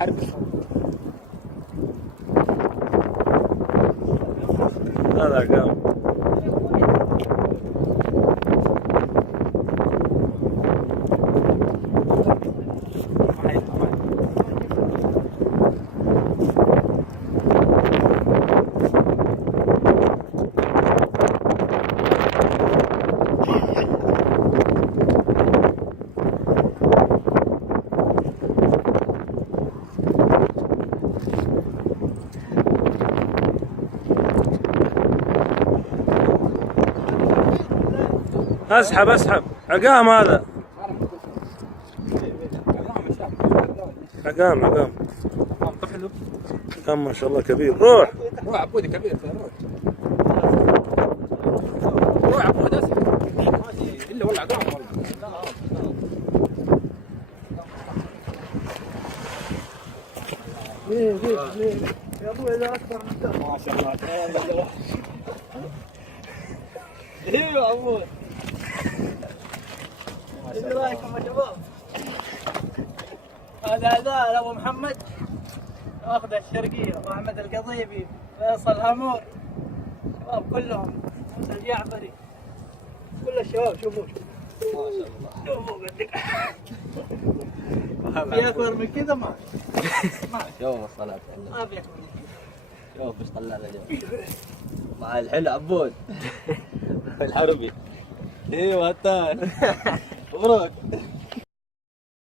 حرب. هذا عقام. اسحب اسحب عقام هذا. عقام عقام عقام ما شاء الله كبير. روح روح عبودي كبير. روح عبودي الا والله عقام والله. ليه يا ابوي اذا اكبر من ما شاء الله. ايوه يا ابوي. ايش رايكم يا شباب؟ هذا ابو محمد واخذ الشرقيه، ابو احمد القضيبي، فيصل هامور، شباب كلهم، الجعفري، كل الشباب. شوفوا ما شاء الله. شوفوا قدك في اكبر من كذا ما شوف الصلاة ما في اكبر. شوف ايش طلع لنا اليوم مع الحلو عبود الحربي. ايوه الثاني مبروك.